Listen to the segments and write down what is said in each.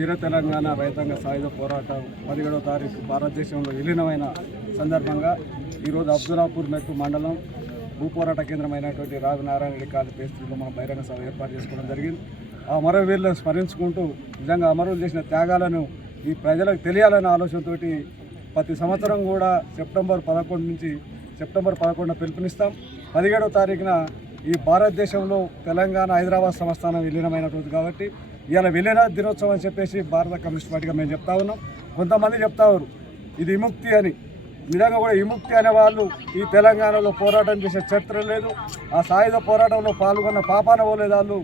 వీర తెలంగాణ రైతాంగ సాయుధ పోరాటం పదిహేడవ తారీఖు భారతదేశంలో విలీనమైన సందర్భంగా ఈరోజు అబ్దులాపూర్ మెట్టు మండలం భూపోరాట కేంద్రమైనటువంటి రాఘనారాయణ రెడ్డి కాలి పేస్త్రీలో మనం బహిరంగ సభ ఏర్పాటు చేసుకోవడం జరిగింది. ఆ అమరవీరులను స్మరించుకుంటూ నిజంగా అమరులు చేసిన త్యాగాలను ఈ ప్రజలకు తెలియాలనే ఆలోచనతోటి ప్రతి సంవత్సరం కూడా సెప్టెంబర్ పదకొండు నుంచి సెప్టెంబర్ పదకొండున పిలుపునిస్తాం. పదిహేడవ తారీఖున ఈ భారతదేశంలో తెలంగాణ హైదరాబాద్ సంస్థానం విలీనమైన రోజు కాబట్టి ఇలా విలీన దినోత్సవం అని చెప్పేసి భారత కమ్యూనిస్ట్ పార్టీగా మేము చెప్తా ఉన్నాం. కొంతమంది చెప్తారు ఇది విముక్తి అని. నిజంగా కూడా విముక్తి అనే వాళ్ళు ఈ తెలంగాణలో పోరాటం చేసే చరిత్ర లేదు. ఆ సాయుధ పోరాటంలో పాల్గొన్న పాపాన పోలేదు వాళ్ళు.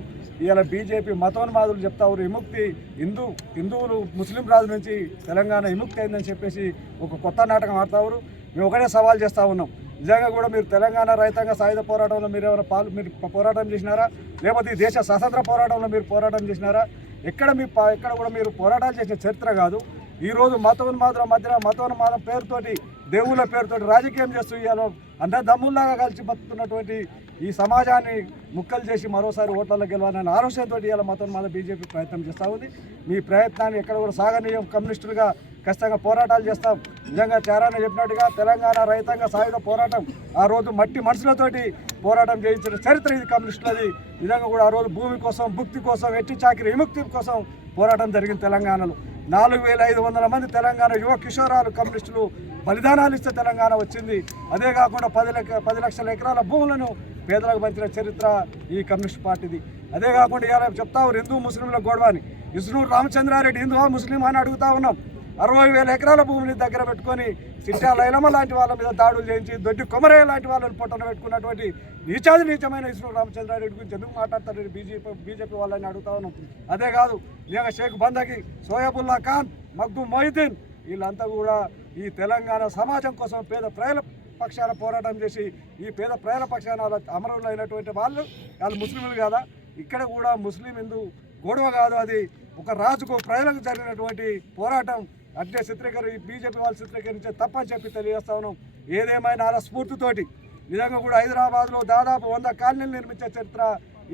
ఇవాళ బీజేపీ మతోన్మాదులు చెప్తా ఉన్నారు విముక్తి హిందూ హిందువులు ముస్లిం రాజు నుంచి తెలంగాణ విముక్తి అయిందని చెప్పేసి ఒక కొత్త నాటకం ఆడతారు మేము ఒకటే సవాల్ చేస్తూ ఉన్నాం. నిజంగా కూడా మీరు తెలంగాణ రైతాంగ సాయుధ పోరాటంలో మీరు ఏమైనా పాలు మీరు పోరాటం చేసినారా? లేకపోతే ఈ దేశ స్వతంత్ర పోరాటంలో మీరు పోరాటం చేసినారా? ఎక్కడ మీ పా- ఎక్కడ కూడా మీరు పోరాటాలు చేసిన చరిత్ర కాదు. ఈరోజు రోజు మతోన్మాదుల మధ్యన మతోన్మాదం పేరుతోటి దేవుళ్ళ పేరుతోటి రాజకీయం చేస్తూ ఇవాళ అన్నదమ్ముల్లాగా కలిసి బతుకుతున్నటువంటి ఈ సమాజాన్ని ముక్కలు చేసి మరోసారి ఓట్లలో గెలవాలనే ఆలోచనతో ఇవాళ మళ్ళీ బీజేపీ ప్రయత్నం చేస్తూ ఉంది. మీ ప్రయత్నాన్ని ఎక్కడ కూడా సాగనీయం కమ్యూనిస్టులుగా ఖచ్చితంగా పోరాటాలు చేస్తాం. నిజంగా చారాన్ని చెప్పినట్టుగా తెలంగాణ రైతాంగ సాయుధ పోరాటం ఆ రోజు మట్టి మనుషులతోటి పోరాటం చేయించిన చరిత్ర ఇది కమ్యూనిస్టులది. నిజంగా కూడా ఆ రోజు భూమి కోసం భుక్తి కోసం ఎట్టి చాకిరి విముక్తి కోసం పోరాటం జరిగింది తెలంగాణలో. నాలుగు వేల ఐదు వందల మంది తెలంగాణ యువ కిషోరాలు కమ్యూనిస్టులు బలిదానాలు ఇస్తే తెలంగాణ వచ్చింది. అదే కాకుండా పది లక్ష పది లక్షల ఎకరాల భూములను పేదలకు పంచిన చరిత్ర ఈ కమ్యూనిస్ట్ పార్టీది. అదే కాకుండా ఇలా చెప్తా హిందూ ముస్లింల గొడవ అని విష్ణు రామచంద్రారెడ్డి హిందువా ముస్లిం అని అడుగుతా ఉన్నాం. అరవై వేల ఎకరాల భూమిని దగ్గర పెట్టుకొని సిట్టా లైలమ్మ లాంటి వాళ్ళ మీద దాడులు చేయించి దొడ్డి కొమరయ్య లాంటి వాళ్ళని పొట్టన పెట్టుకున్నటువంటి నీచాది నీచమైన విష్ణు రామచంద్రారెడ్డి గురించి ఎందుకు మాట్లాడతారు? బీజేపీ బీజేపీ వాళ్ళని అడుగుతా ఉన్నాం. అదే కాదు ఇక షేక్ బందకి సోయబుల్లా ఖాన్ మగ్గు మొయిద్దీన్ వీళ్ళంతా కూడా ఈ తెలంగాణ సమాజం కోసం పేద ప్రజల పక్షాన పోరాటం చేసి ఈ పేద ప్రజల పక్షాన అమరులు అయినటువంటి వాళ్ళు వాళ్ళు ముస్లింలు కదా? ఇక్కడ కూడా ముస్లిం హిందూ గొడవ కాదు అది. ఒక రాజుకు ప్రజలకు జరిగినటువంటి పోరాటం అట్లే చిత్రీకరించి బీజేపీ వాళ్ళు చిత్రీకరించే తప్పని చెప్పి తెలియజేస్తా ఉన్నాం. ఏదేమైనా అలా స్ఫూర్తితోటి నిజంగా కూడా హైదరాబాద్లో దాదాపు వంద కాలనీలు నిర్మించే చరిత్ర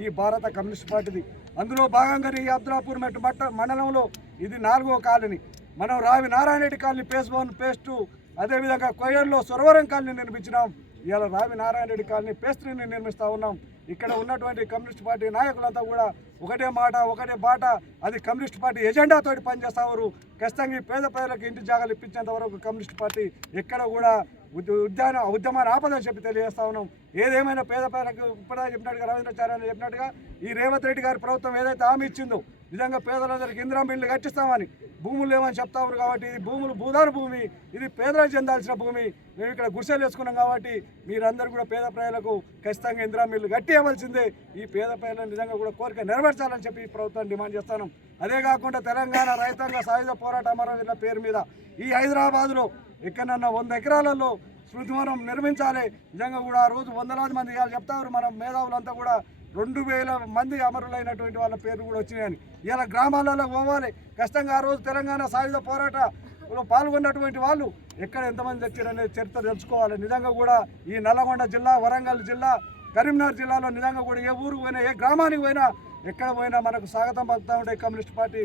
ఈ భారత కమ్యూనిస్ట్ పార్టీది. అందులో భాగంగానే ఈ అబ్దులాపూర్ మెట్టు మట్ట మండలంలో ఇది నాలుగో కాలనీ. మనం Ravi Narayana Reddy colony phase one phase two అదేవిధంగా కొయ్యల్లో సురవరం కాలనీ నిర్మించినాం. ఇవాళ రావి నారాయణ రెడ్డి కాలనీ పేస్ త్రీని నిర్మిస్తూ ఉన్నాం. ఇక్కడ ఉన్నటువంటి కమ్యూనిస్ట్ పార్టీ నాయకులంతా కూడా ఒకటే మాట ఒకటే బాట. అది కమ్యూనిస్ట్ పార్టీ ఎజెండాతోటి పనిచేస్తారు ఖచ్చితంగా ఈ పేద ప్రజలకు ఇంటి జాగాలు ఇప్పించేంత వరకు కమ్యూనిస్ట్ పార్టీ ఎక్కడ కూడా ఉద్యాన ఉద్యమాన్ని ఆపదని చెప్పి తెలియజేస్తా ఉన్నాం. ఏదేమైనా పేద ప్రజలకు ఇప్పుడే చెప్పినట్టుగా రవీంద్రచార్య చెప్పినట్టుగా ఈ రేవంత్ రెడ్డి గారి ప్రభుత్వం ఏదైతే హామీ ఇచ్చిందో నిజంగా పేదలందరికీ ఇందిరా బిల్లు కట్టిస్తామని భూములు లేవని చెప్తారు కాబట్టి ఇది భూములు భూదారు భూమి ఇది పేదలకు చెందాల్సిన భూమి. మేము ఇక్కడ గుడిసెలు వేసుకున్నాం కాబట్టి మీరందరూ కూడా పేద ప్రజలకు ఖచ్చితంగా ఇందిరా మిల్లు కట్టి ఇవ్వాల్సిందే ఈ పేద ప్రజలను నిజంగా కూడా కోరిక నెరవేర్చాలని చెప్పి ఈ ప్రభుత్వం డిమాండ్ చేస్తాను అదే కాకుండా తెలంగాణ రైతాంగ సాయుధ పోరాట అమరవీరుల పేరు మీద ఈ హైదరాబాద్లో ఎక్కడన్నా వంద ఎకరాలలో స్మృతివనం నిర్మించాలి. నిజంగా కూడా ఆ రోజు వందలాది మంది ఇవాళ చెప్తారు మన మేధావులంతా కూడా రెండు వేల మంది అమరులైనటువంటి వాళ్ళ పేర్లు కూడా వచ్చినాయని. ఇలా గ్రామాలలో పోవాలి. ఖచ్చితంగా ఆ రోజు తెలంగాణ సాయుధ పోరాటంలో పాల్గొన్నటువంటి వాళ్ళు ఎక్కడ ఎంతమంది తెచ్చారనే చరిత్ర తెలుసుకోవాలి. నిజంగా కూడా ఈ నల్లగొండ జిల్లా వరంగల్ జిల్లా కరీంనగర్ జిల్లాలో నిజంగా కూడా ఏ ఊరు పోయినా ఏ గ్రామానికి పోయినా ఎక్కడ పోయినా మనకు స్వాగతం పలుకుతూ ఉంటాయి కమ్యూనిస్ట్ పార్టీ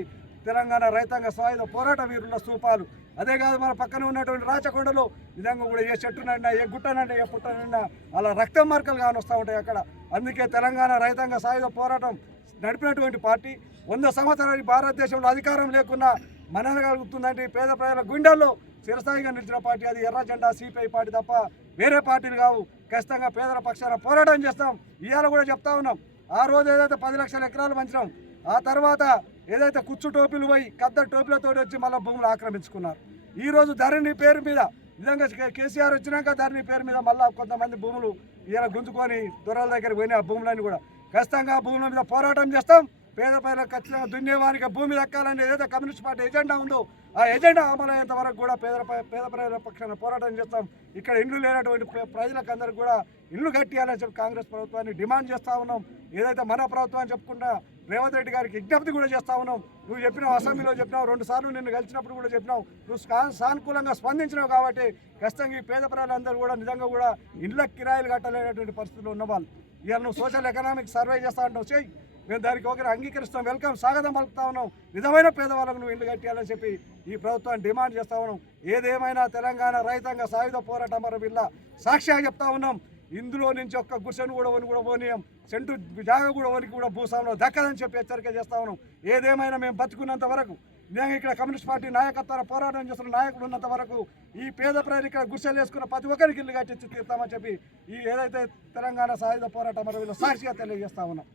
తెలంగాణ రైతాంగ సాయుధ పోరాట వీరుల స్థూపాలు. అదే కాదు మన పక్కన ఉన్నటువంటి రాచకొండలో నిజంగా కూడా ఏ చెట్టునైనా ఏ గుట్టనండి ఏ పుట్టనైనా అలా రక్త మార్కలు కానొస్తూ ఉంటాయి అక్కడ. అందుకే తెలంగాణ రైతాంగ సాయుధ పోరాటం నడిపినటువంటి పార్టీ వంద సంవత్సరాలు భారతదేశంలో అధికారం లేకున్నా మనగలుగుతుందంటే ఈ పేద ప్రజల గుండెల్లో చిరస్థాయిగా నిలిచిన పార్టీ అది. ఎర్ర జెండా సిపిఐ పార్టీ తప్ప వేరే పార్టీలు కావు. ఖచ్చితంగా పేదల పక్షాన పోరాటం చేస్తాం. ఇవాళ కూడా చెప్తా ఉన్నాం. ఆ రోజు ఏదైతే పది లక్షల ఎకరాలు పంచినాం ఆ తర్వాత ఏదైతే కుచ్చు టోపీలు పోయి కద్ద టోపీలతో వచ్చి మళ్ళీ భూములు ఆక్రమించుకున్నారు. ఈ రోజు ధరణి పేరు మీద నిజంగా కే- కేసీఆర్ వచ్చినాక ధరణి పేరు మీద మళ్ళీ కొంతమంది భూములు ఇలా గుంజుకొని దొరల దగ్గర పోయిన ఆ భూములన్నీ కూడా. ఖచ్చితంగా భూముల మీద పోరాటం చేస్తాం. పేద ప్రజలకు ఖచ్చితంగా దున్నేవానికి భూమి దక్కాలని ఏదైతే కమ్యూనిస్ట్ పార్టీ ఎజెండా ఉందో ఆ ఎజెండా అమలయ్యేంత వరకు కూడా పేద పేద ప్రజల పక్షాన పోరాటం చేస్తాం. ఇక్కడ ఇండ్లు లేనటువంటి ప్రజలకు అందరికీ కూడా ఇల్లు కట్టియాలని చెప్పి కాంగ్రెస్ ప్రభుత్వాన్ని డిమాండ్ చేస్తా ఉన్నాం. ఏదైతే మన ప్రభుత్వం చెప్పుకుంటా రేవంత్ రెడ్డి గారికి విజ్ఞప్తి కూడా చేస్తా ఉన్నాం. నువ్వు చెప్పినావు అసెంబ్లీలో చెప్పినావు రెండు సార్లు నిన్ను కలిసినప్పుడు కూడా చెప్పినావు. నువ్వు సానుకూలంగా స్పందించినావు కాబట్టి ఖచ్చితంగా ఈ పేద ప్రజలందరూ కూడా నిజంగా కూడా ఇండ్ల కిరాయిలు కట్టలేనటువంటి పరిస్థితుల్లో ఉన్నవాళ్ళు. ఇవాళ నువ్వు సోషల్ ఎకనామిక్ సర్వే చేస్తా అంటావు చెయ్యి. మేము దానికి ఒకరు అంగీకరిస్తాం. వెల్కమ్ స్వాగతం పలుకుతా ఉన్నాం. నిజమైన పేదవాళ్ళకు నువ్వు ఇల్లు కట్టాలని చెప్పి ఈ ప్రభుత్వాన్ని డిమాండ్ చేస్తా ఉన్నాం. ఏదేమైనా తెలంగాణ రైతాంగ సాయుధ పోరాటం మరి వీళ్ళ సాక్ష్యంగా చెప్తా ఉన్నాం. ఇందులో నుంచి ఒక్క గుడిసెను కూడా వని కూడా పోనీయం. సెంటు జాగ కూడా వనికి కూడా భూస్వామిలో దక్కదని చెప్పి హెచ్చరిక చేస్తా ఉన్నాం. ఏదేమైనా మేము బతుకున్నంత వరకు నేను ఇక్కడ కమ్యూనిస్ట్ పార్టీ నాయకత్వాల పోరాటం చేస్తున్న నాయకుడు ఉన్నంత వరకు ఈ పేద ప్రజలు ఇక్కడ గుడిసెలు వేసుకున్న ప్రతి ఒక్కరికి ఇల్లు కట్టించి తీరుతామని చెప్పి ఈ ఏదైతే తెలంగాణ సాయుధ పోరాటం మరో సాక్షిగా తెలియజేస్తా ఉన్నాం.